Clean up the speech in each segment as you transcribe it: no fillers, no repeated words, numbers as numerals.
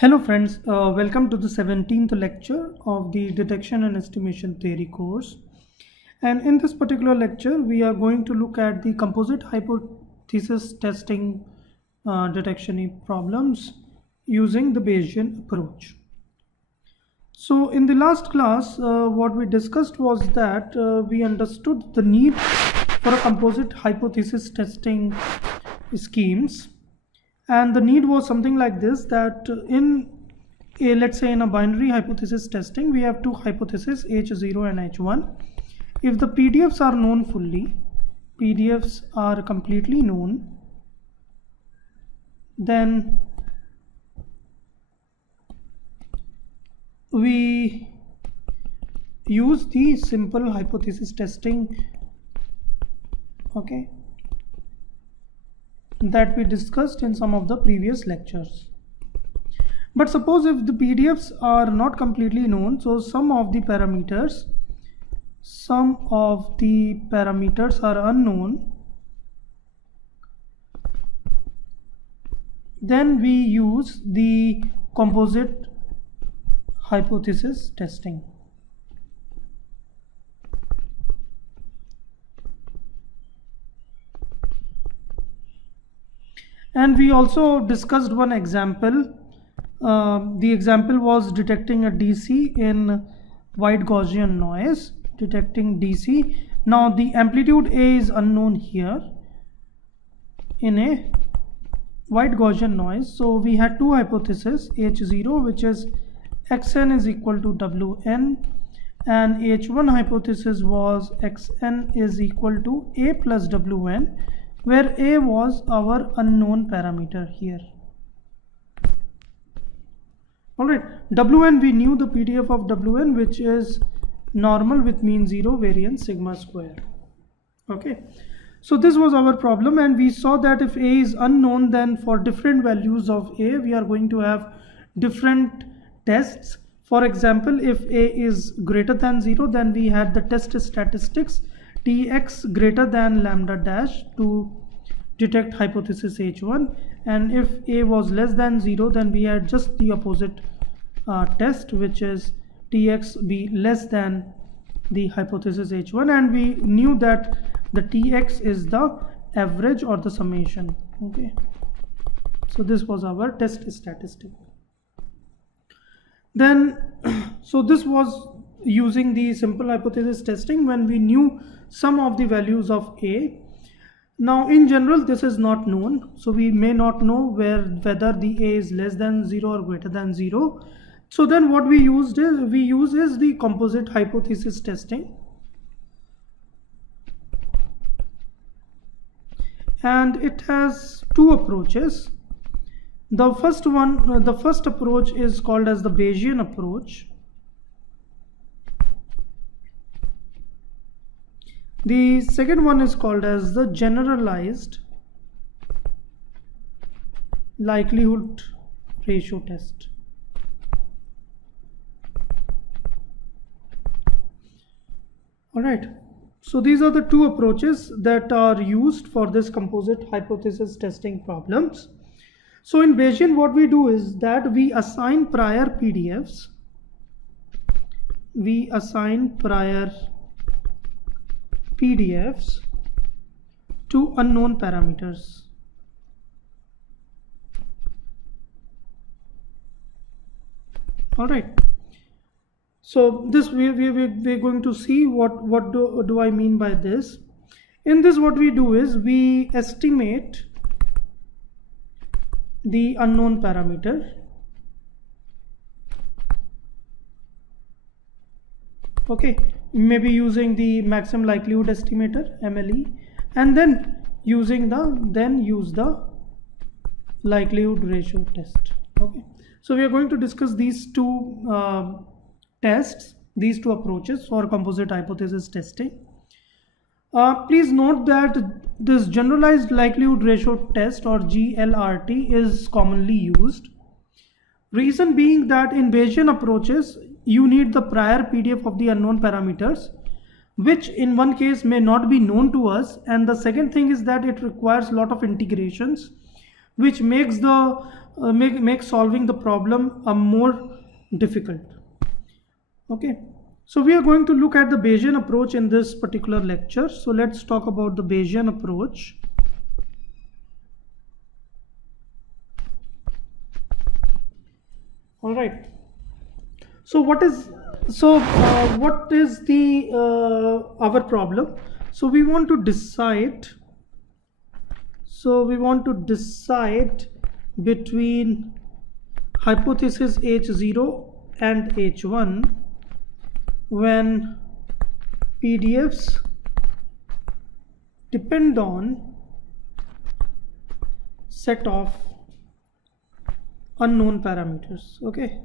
Hello friends, welcome to the 17th lecture of the Detection and Estimation Theory course. And in this particular lecture, we are going to look at the composite hypothesis testing detection problems using the Bayesian approach. So in the last class, what we discussed was that we understood the need for a composite hypothesis testing schemes. And the need was something like this, that let's say in a binary hypothesis testing, we have two hypotheses H0 and H1. If the PDFs are known fully, PDFs are completely known, then we use the simple hypothesis testing, okay, that we discussed in some of the previous lectures. But suppose if the PDFs are not completely known, so some of the parameters are unknown, then we use the composite hypothesis testing. And we also discussed one example. The example was detecting a DC in white Gaussian noise, detecting DC. Now the amplitude A is unknown here in a white Gaussian noise. So we had two hypotheses, H0, which is Xn is equal to Wn, and H1 hypothesis was Xn is equal to A plus Wn, where A was our unknown parameter here. Alright, Wn, we knew the PDF of Wn, which is normal with mean 0 variance sigma square. Okay, so this was our problem, and we saw that if A is unknown, then for different values of A, we are going to have different tests. For example, if A is greater than 0, then we had the test statistics Tx greater than lambda dash to detect hypothesis H1, and if A was less than 0, then we had just the opposite test, which is Tx be less than the hypothesis H1, and we knew that the Tx is the average or the summation. Okay, so this was our test statistic. Then so this was using the simple hypothesis testing when we knew some of the values of A. Now in general this is not known, so we may not know whether the A is less than 0 or greater than 0. So then what we use is the composite hypothesis testing, and it has two approaches. The first approach is called as the Bayesian approach. The second one is called as the generalized likelihood ratio test. Alright, so these are the two approaches that are used for this composite hypothesis testing problems. So in Bayesian, what we do is that we assign prior PDFs. We assign prior PDFs to unknown parameters. All right. So this we're going to see what do I mean by this. In this, what we do is we estimate the unknown parameter. Okay, maybe using the maximum likelihood estimator MLE, and then use the likelihood ratio test. Okay, so we are going to discuss these two tests, these two approaches for composite hypothesis testing. Please note that this generalized likelihood ratio test, or GLRT, is commonly used. Reason being that in Bayesian approaches, you need the prior PDF of the unknown parameters, which in one case may not be known to us, and the second thing is that it requires a lot of integrations, which makes the make solving the problem more difficult. Okay, so we are going to look at the Bayesian approach in this particular lecture. So let's talk about the Bayesian approach. All right. So what is the our problem? So we want to decide. So we want to decide between hypothesis H0 and H1 when PDFs depend on set of unknown parameters. Okay.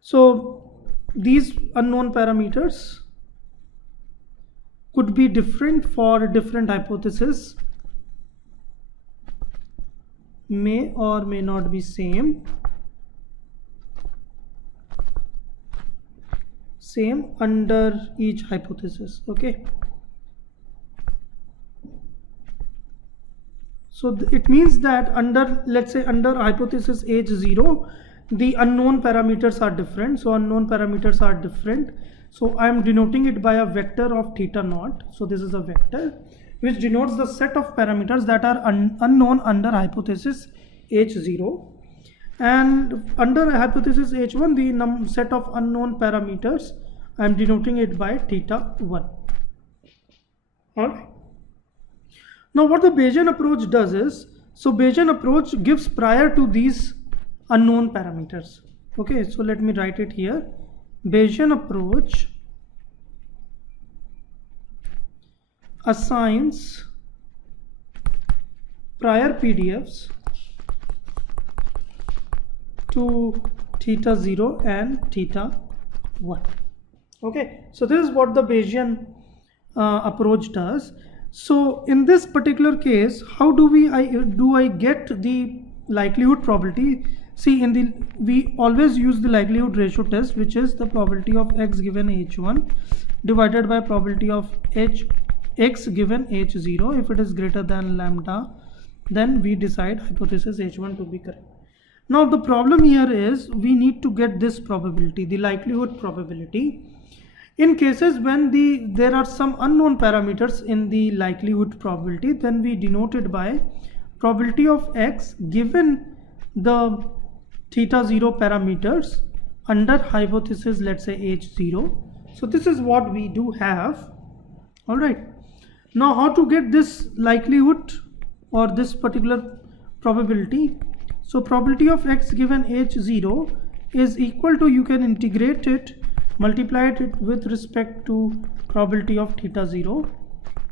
So these unknown parameters could be different for different hypotheses, may or may not be same under each hypothesis. Okay, so it means that under, let's say under hypothesis H0, the unknown parameters are different. So unknown parameters are different. So I am denoting it by a vector of theta naught. So this is a vector which denotes the set of parameters that are unknown under hypothesis H0, and under hypothesis H1 the set of unknown parameters I am denoting it by theta 1. Alright. Now what the Bayesian approach does is, so Bayesian approach gives prior to these unknown parameters. Okay, so let me write it here. Bayesian approach assigns prior PDFs to theta 0 and theta 1. Okay, so this is what the Bayesian approach does. So in this particular case, how do I get the likelihood probability? See, we always use the likelihood ratio test, which is the probability of x given h1 divided by probability of x given h0. If it is greater than lambda, then we decide hypothesis h1 to be correct. Now the problem here is we need to get this probability, the likelihood probability. In cases when there are some unknown parameters in the likelihood probability, then we denote it by probability of x given the theta 0 parameters under hypothesis, let's say h0. So this is what we do have. All right. Now how to get this likelihood or this particular probability? So probability of x given h0 is equal to, you can integrate it, multiply it with respect to probability of theta 0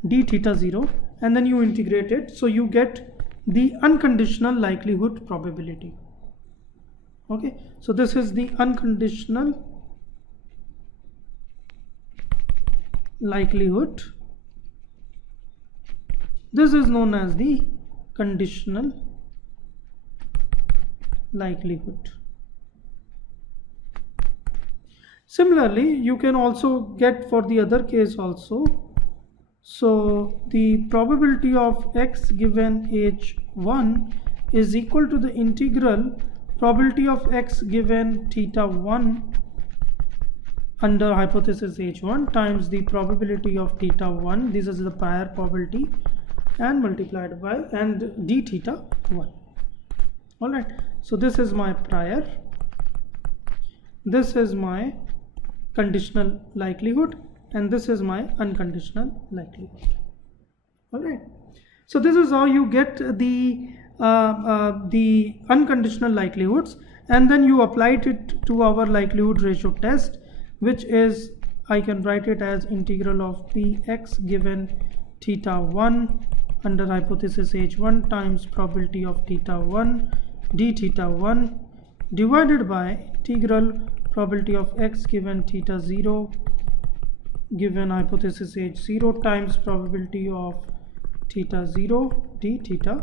d theta 0, and then you integrate it, so you get the unconditional likelihood probability. Okay, so this is the unconditional likelihood. This is known as the conditional likelihood. Similarly, you can also get for the other case also. So the probability of x given h1 is equal to the integral probability of x given theta 1 under hypothesis h1 times the probability of theta 1, this is the prior probability, and multiplied by and d theta 1. All right, so this is my prior, this is my conditional likelihood, and this is my unconditional likelihood. All right, so this is how you get the unconditional likelihoods, and then you applied it to our likelihood ratio test, which is, I can write it as integral of the x given theta 1 under hypothesis h1 times probability of theta 1 d theta 1 divided by integral probability of x given theta 0 given hypothesis h0 times probability of theta 0 d theta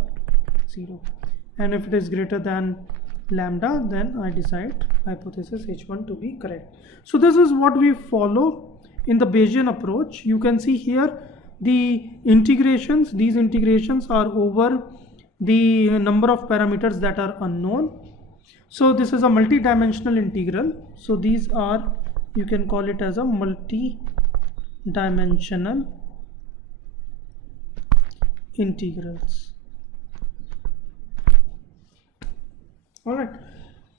0, and if it is greater than lambda, then I decide hypothesis h1 to be correct. So this is what we follow in the Bayesian approach. You can see here the integrations, these integrations are over the number of parameters that are unknown. So this is a multi-dimensional integral. So these are, you can call it as a multi-dimensional integrals. All right.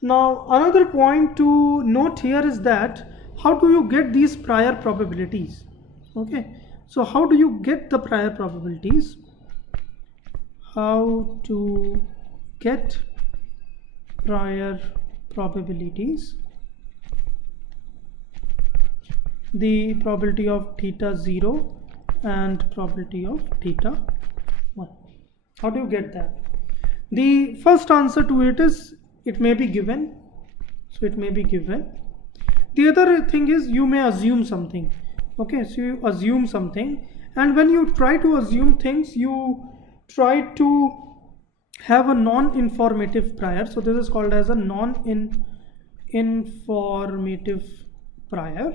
Now another point to note here is that how do you get these prior probabilities? Okay. So how do you get the prior probabilities? How to get prior probabilities? The probability of theta 0 and probability of theta 1. How do you get that? The first answer to it is it may be given. So it may be given. The other thing is you may assume something. Okay, so you assume something, and when you try to assume things, you try to have a non-informative prior. So this is called as a non-informative prior.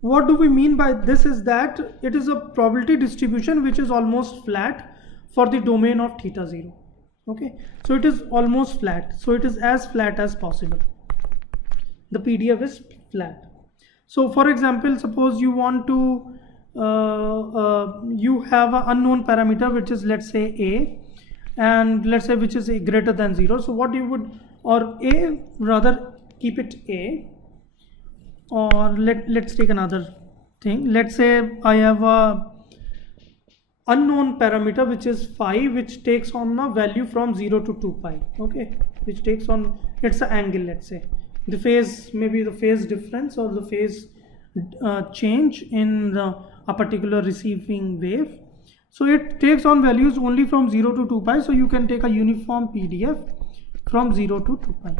What do we mean by this is that it is a probability distribution which is almost flat for the domain of theta 0. Okay, so it is almost flat, so it is as flat as possible. The PDF is flat. So for example, suppose you want to you have an unknown parameter which is, let's say, a, and let's say which is a greater than 0. So what you would, or a, rather keep it a, or let's take another thing. Let's say I have a unknown parameter which is phi, which takes on a value from 0 to 2 pi. Okay, which takes on, it's an angle, let's say the phase, maybe the phase difference or the phase change in a particular receiving wave. So it takes on values only from 0 to 2 pi. So you can take a uniform PDF from 0 to 2 pi.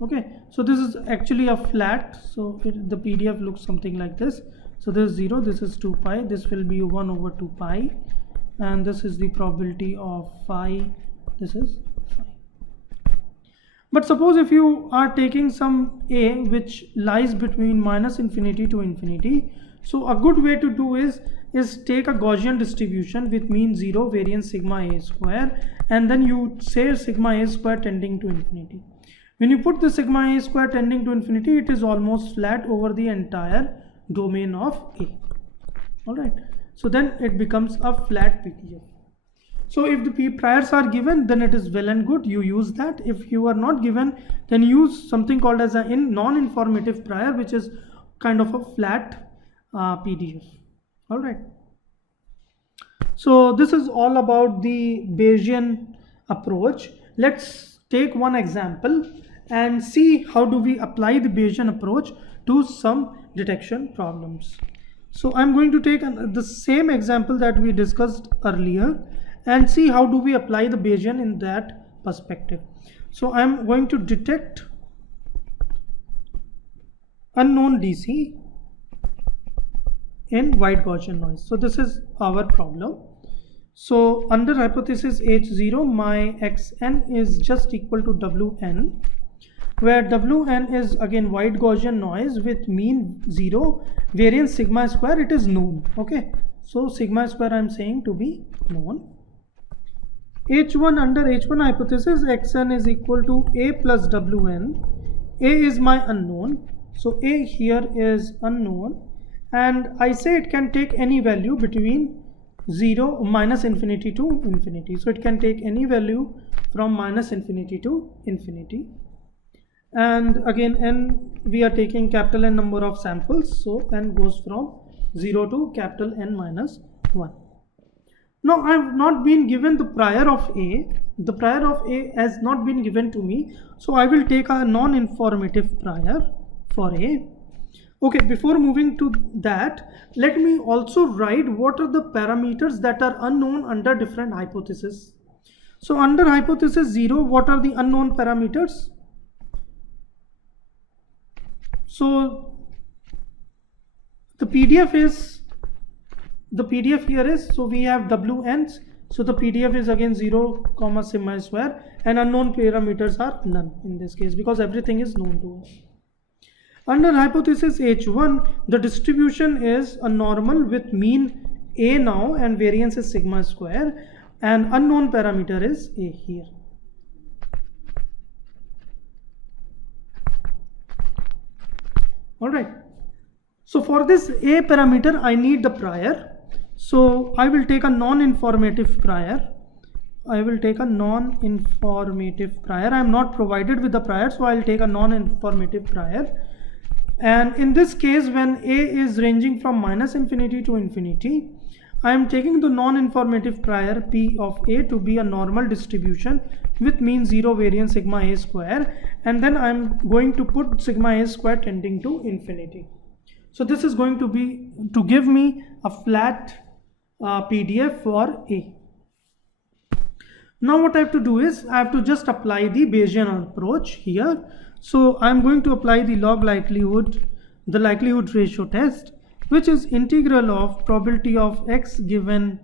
Okay, so this is actually a flat, so the PDF looks something like this. So this is 0, this is 2 pi, this will be 1 over 2 pi, and this is the probability of phi, this is phi. But suppose if you are taking some a which lies between minus infinity to infinity, so a good way to do is take a Gaussian distribution with mean 0, variance sigma a square, and then you say sigma a square tending to infinity. When you put the sigma a square tending to infinity, it is almost flat over the entire domain of A. Alright, so then it becomes a flat PDF. So if the priors are given, then it is well and good, you use that. If you are not given, then use something called as a non-informative prior, which is kind of a flat PDF. Alright, so this is all about the Bayesian approach. Let's take one example and see how do we apply the Bayesian approach to some detection problems. So I'm going to take the same example that we discussed earlier and see how do we apply the Bayesian in that perspective. So I'm going to detect unknown DC in white Gaussian noise. So this is our problem. So under hypothesis H0, my xn is just equal to Wn, where Wn is again white Gaussian noise with mean 0, variance sigma square, it is known. Okay, so sigma square I'm saying to be known. H1, under H1 hypothesis, xn is equal to a plus Wn. A is my unknown, so a here is unknown, and I say it can take any value between 0 minus infinity to infinity. So it can take any value from minus infinity to infinity. And again, n, we are taking capital N number of samples, so n goes from 0 to capital N minus 1. Now I have not been given the prior of A. The prior of A has not been given to me, so I will take a non-informative prior for A. Okay, before moving to that, let me also write what are the parameters that are unknown under different hypotheses. So under hypothesis 0, what are the unknown parameters? So the PDF here is, so we have Wn's, so the PDF is again 0 comma sigma square, and unknown parameters are none in this case because everything is known to us. Under hypothesis H1, the distribution is a normal with mean A now and variance is sigma square, and unknown parameter is A here. All right. So for this A parameter, I need the prior. So I will take a non-informative prior. I will take a non-informative prior. I am not provided with the prior, so I will take a non-informative prior. And in this case, when A is ranging from -infinity to infinity, I am taking the non-informative prior P of A to be a normal distribution with mean 0 variance sigma A square, and then I am going to put sigma A square tending to infinity. So this is going to be to give me a flat PDF for A. Now what I have to do is I have to just apply the Bayesian approach here. So I am going to apply the log likelihood, the likelihood ratio test, which is integral of probability of x given.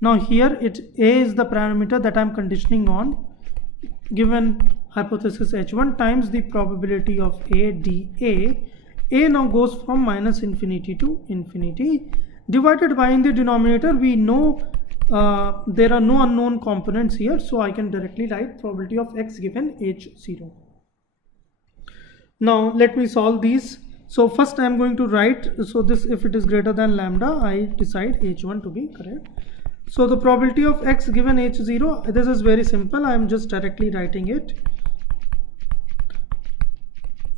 Now here A is the parameter that I am conditioning on, given hypothesis H1 times the probability of A dA. A now goes from -infinity to infinity, divided by, in the denominator we know there are no unknown components here, so I can directly write probability of x given H0. Now let me solve these. So first I am going to write, so this, if it is greater than lambda, I decide H1 to be correct. So the probability of x given H0, this is very simple. I am just directly writing it.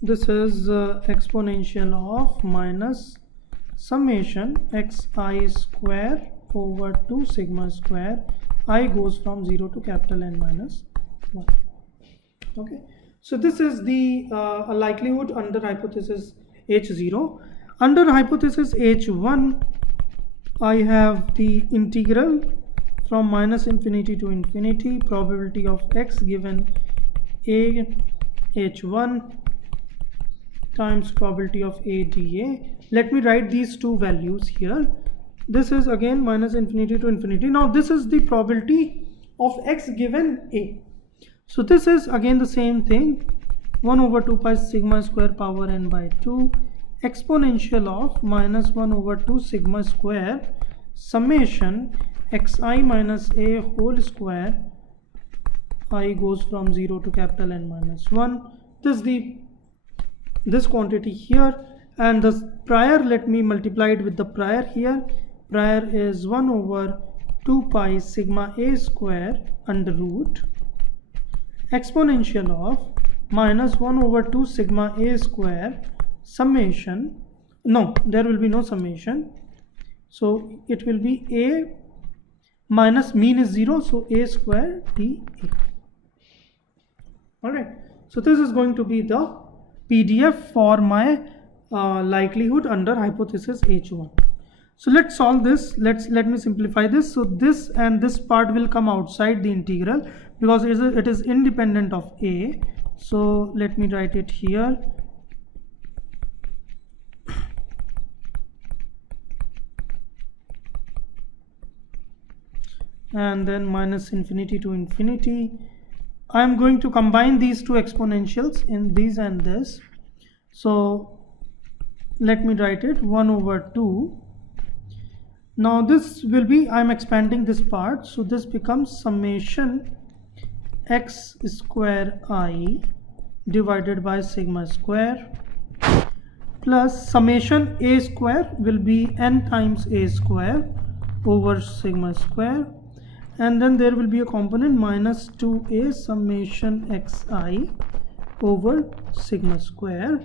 This is exponential of minus summation xi square over 2 sigma square. I goes from 0 to capital N minus 1. Okay. So this is the likelihood under hypothesis H0. Under hypothesis H1, I have the integral from -infinity to infinity, probability of x given A H1 times probability of A dA. Let me write these two values here. This is again -infinity to infinity. Now this is the probability of x given A. So this is again the same thing, 1 over 2 pi sigma square power n by 2 exponential of -1 over 2 sigma square summation xi minus A whole square. I goes from 0 to capital N minus 1. This quantity here, and the prior, let me multiply it with the prior here. Prior is 1 over 2 pi sigma A square under root exponential of -1 over 2 sigma A square summation. No, there will be no summation, so it will be A minus mean is 0, so A square dA. Alright, so this is going to be the PDF for my likelihood under hypothesis H1. So let's solve this. Let me simplify this. So this and this part will come outside the integral because it is independent of A. So let me write it here. And then -infinity to infinity. I am going to combine these two exponentials in these and this. So let me write it 1 over 2. Now this will be, I am expanding this part, so this becomes summation x square I divided by sigma square plus summation A square will be n times A square over sigma square, and then there will be a component minus 2A summation xi over sigma square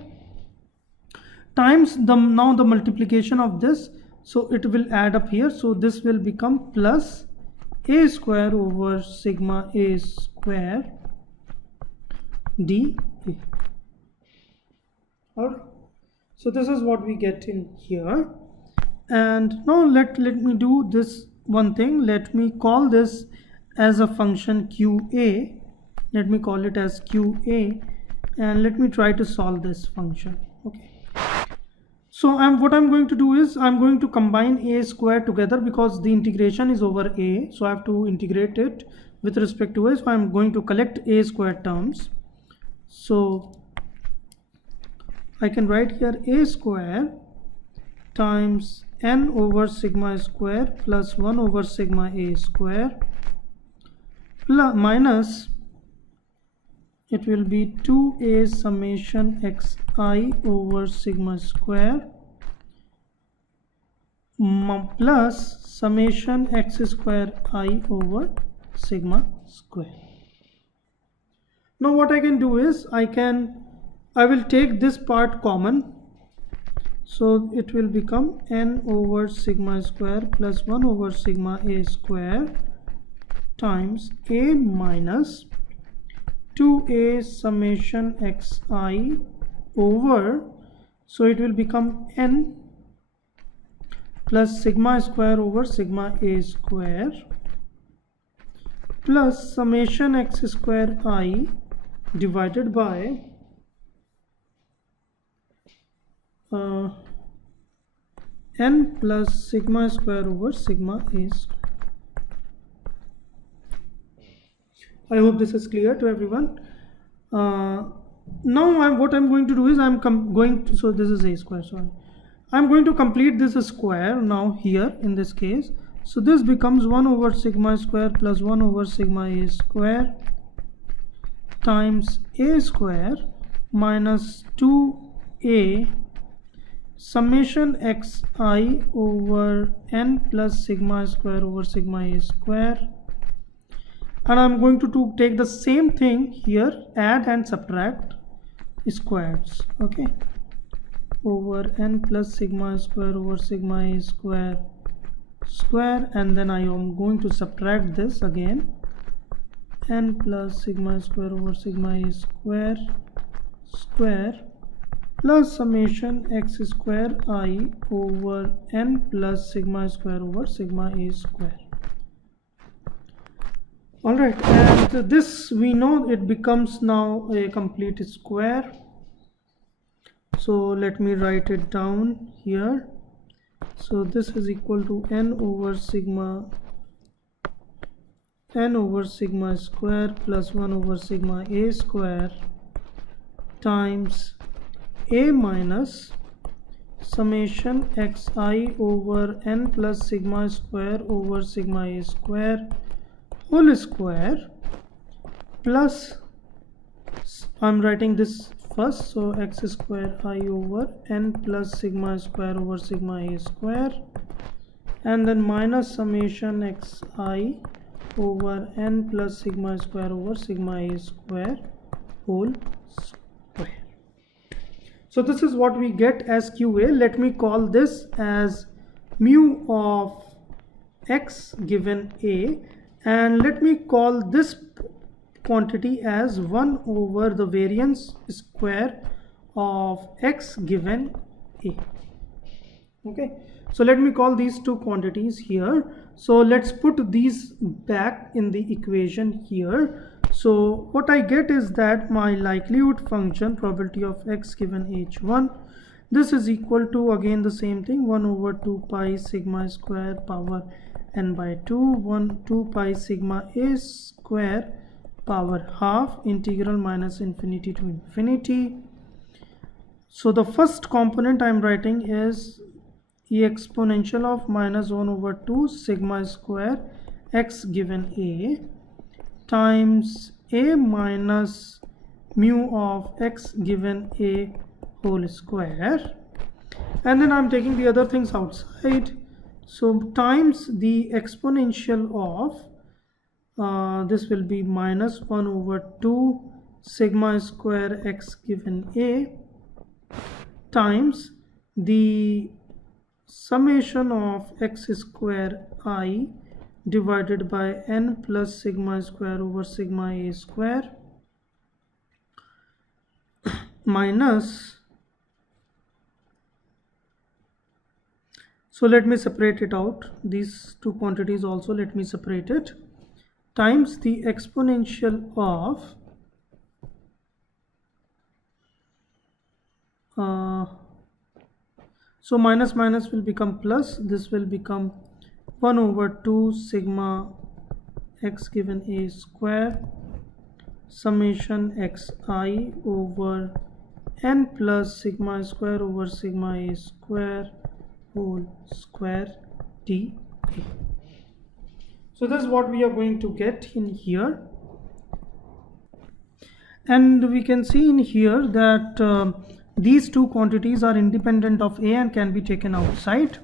times now the multiplication of this, so it will add up here, so this will become plus A square over sigma A square dA. Alright, so this is what we get in here. And now let me do this one thing. Let me call this as a function QA. Let me call it as QA, and let me try to solve this function. Okay, so what I'm going to do is I'm going to combine A square together because the integration is over A, so I have to integrate it with respect to A. So I'm going to collect A square terms. So I can write here A square times n over sigma square plus 1 over sigma a square plus minus it will be 2a summation xi over sigma square plus summation x square I over sigma square. Now what I can do is I will take this part common, so it will become n over sigma square plus 1 over sigma a square times a minus 2a summation xi over, so it will become n plus sigma square over sigma a square plus summation x square I divided by n plus sigma square over sigma a square. I hope this is clear to everyone. Now what I'm going to do is so this is a square, sorry. I'm going to complete this square now here in this case. So this becomes 1 over sigma square plus 1 over sigma a square times a square minus 2a summation xi over n plus sigma square over sigma a square, and I'm going to take the same thing here, add and subtract squares, okay, over n plus sigma square over sigma a square square, and then I am going to subtract this again, n plus sigma square over sigma a square square plus summation x square I over n plus sigma square over sigma a square. Alright, and this we know it becomes now a complete square. So let me write it down here. So this is equal to n over sigma square plus 1 over sigma a square times a minus summation xi over n plus sigma square over sigma a square whole square plus, I'm writing this first, so x square I over n plus sigma square over sigma a square, and then minus summation xi over n plus sigma square over sigma a square whole square. So this is what we get as QA. Let me call this as mu of x given a, and let me call this quantity as 1 over the variance square of x given a. Okay, so let me call these two quantities here. So let's put these back in the equation here. So what I get is that my likelihood function probability of x given h1, this is equal to again the same thing, 1 over 2 pi sigma square power n by 2 pi sigma a square power half integral minus infinity to infinity. So the first component I'm writing is e exponential of minus 1 over 2 sigma square x given a times a minus mu of x given a whole square, and then I'm taking the other things outside, so times the exponential of this will be minus 1 over 2 sigma square x given a times the summation of x square I divided by n plus sigma square over sigma a square minus, so let me separate it out, these two quantities also let me separate it, times the exponential of so minus minus will become plus, this will become 1 over 2 sigma x given a square summation xi over n plus sigma square over sigma a square whole square dA. So this is what we are going to get in here. And we can see in here that these two quantities are independent of A and can be taken outside.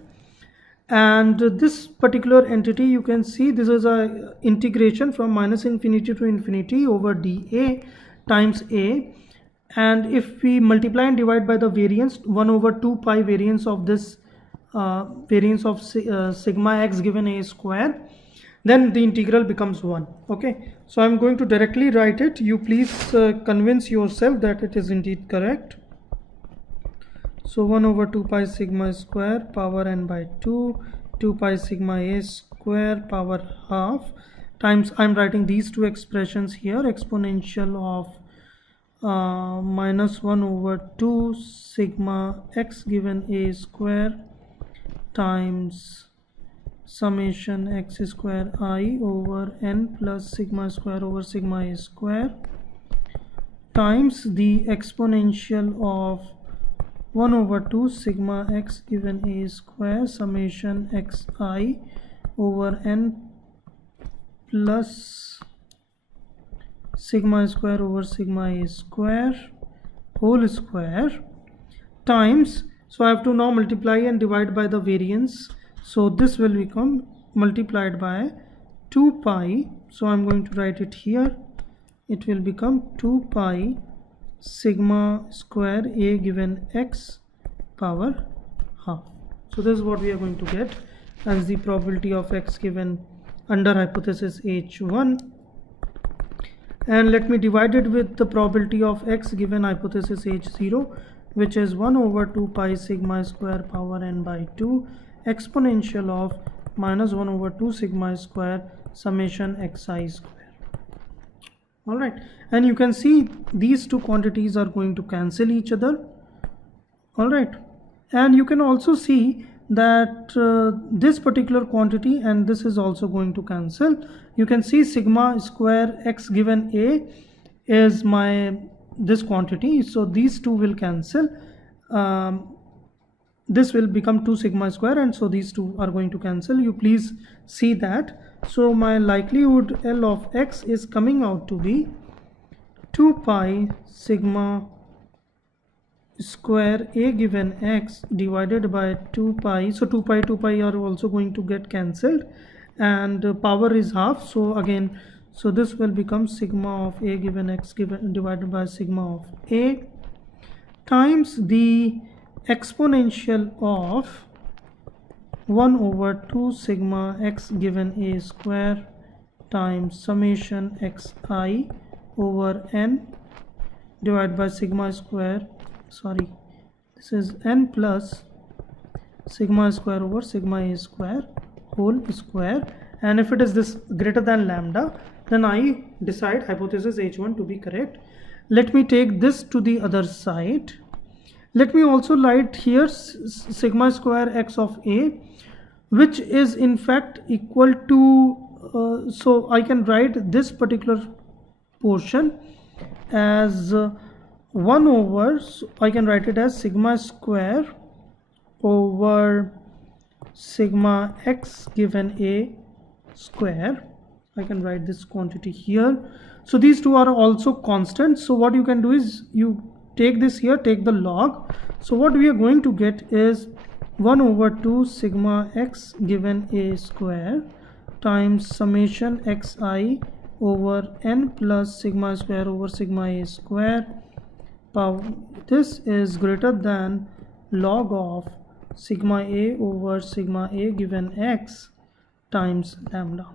And this particular entity, you can see this is a integration from minus infinity to infinity over dA times A. And if we multiply and divide by the variance, 1 over 2 pi variance of this variance of sigma x given A square, then the integral becomes 1. Okay, so I'm going to directly write it. You please convince yourself that it is indeed correct. So 1 over 2 pi sigma square power n by 2, 2 pi sigma A square power half times, I'm writing these two expressions here, exponential of minus 1 over 2 sigma x given A square times summation x square I over n plus sigma square over sigma A square times the exponential of 1 over 2 sigma x given A square summation xi over n plus sigma square over sigma A square whole square times, so I have to now multiply and divide by the variance. So this will become multiplied by 2 pi. So I'm going to write it here. It will become 2 pi sigma square A given x power half. So this is what we are going to get as the probability of x given under hypothesis H1. And let me divide it with the probability of x given hypothesis H0, which is 1 over 2 pi sigma square power n by 2 exponential of minus 1 over 2 sigma square summation xi square. All right, and you can see these two quantities are going to cancel each other. All right, and you can also see that this particular quantity and this is also going to cancel. You can see sigma square x given A is this quantity, so these two will cancel. This will become 2 sigma square, and so these two are going to cancel. You please see that. So my likelihood L of x is coming out to be 2 pi sigma square A given x divided by 2 pi. So 2 pi are also going to get cancelled, and power is half. So again, so this will become sigma of A given x divided by sigma of A times the exponential of 1 over 2 sigma x given A square times summation xi over n divided by sigma square, sorry, this is n plus sigma square over sigma A square whole square. And if it is this greater than lambda, then I decide hypothesis H1 to be correct. Let me take this to the other side. Let me also write here sigma square x of A, which is in fact equal to, so I can write this particular portion as 1 over, so I can write it as sigma square over sigma x given A square. I can write this quantity here. So these two are also constant. So what you can do is you take this here, take the log. So what we are going to get is 1 over 2 sigma x given A square times summation xi over n plus sigma square over sigma A square. This is greater than log of sigma A over sigma A given x times lambda.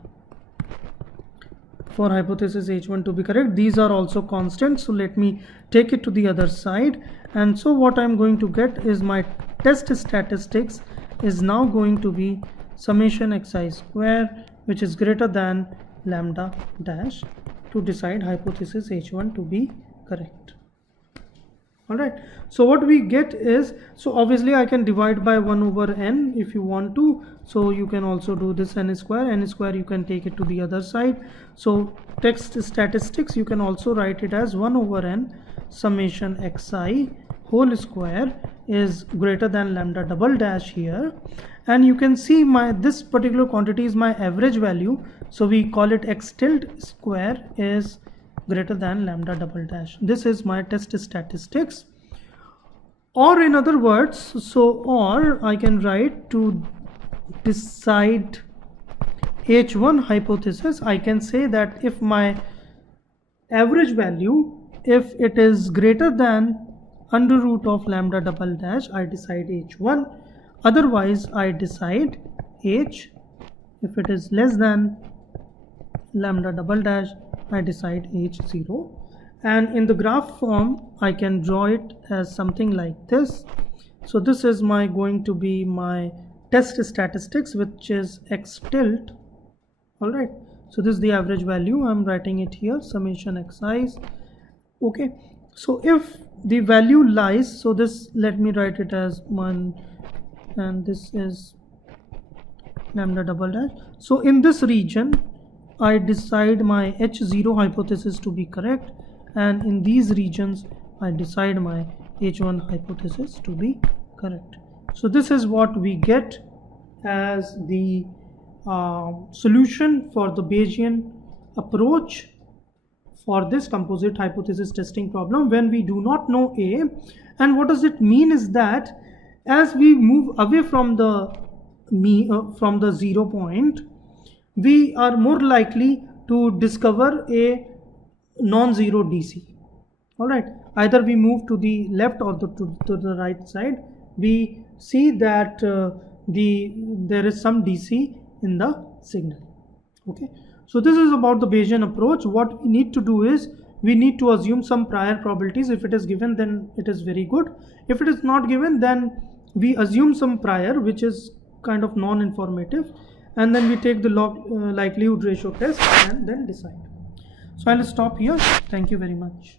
For hypothesis H1 to be correct, these are also constant. So let me take it to the other side. And so what I'm going to get is my test statistics is now going to be summation xi square, which is greater than lambda dash, to decide hypothesis H1 to be correct. All right, so what we get is, so obviously I can divide by 1 over n if you want to. So you can also do this n square you can take it to the other side. So text statistics, you can also write it as 1 over n summation xi whole square is greater than lambda double dash here, and you can see this particular quantity is my average value, so we call it x tilde square is greater than lambda double dash. This is my test statistics. Or in other words, or I can write to decide H1 hypothesis, I can say that if my average value, if it is greater than under root of lambda double dash, I decide H1, otherwise I decide H. If it is less than lambda double dash, I decide H0. And in the graph form, I can draw it as something like this. So this is going to be my test statistics, which is x tilde. All right, so this is the average value. I'm writing it here, summation xi's. Okay, so if the value lies, so this, let me write it as 1, and this is lambda double dash. So in this region, I decide my H0 hypothesis to be correct, and in these regions I decide my H1 hypothesis to be correct. So this is what we get as the solution for the Bayesian approach for this composite hypothesis testing problem when we do not know A. And what does it mean is that as we move away from the 0 point, we are more likely to discover a non-zero DC. All right, either we move to the left or to the right side, we see that there is some DC in the signal. Okay, so this is about the Bayesian approach. What we need to do is we need to assume some prior probabilities. If it is given, then it is very good. If it is not given, then we assume some prior, which is kind of non-informative, and then we take the likelihood ratio test and then decide. So I'll stop here. Thank you very much.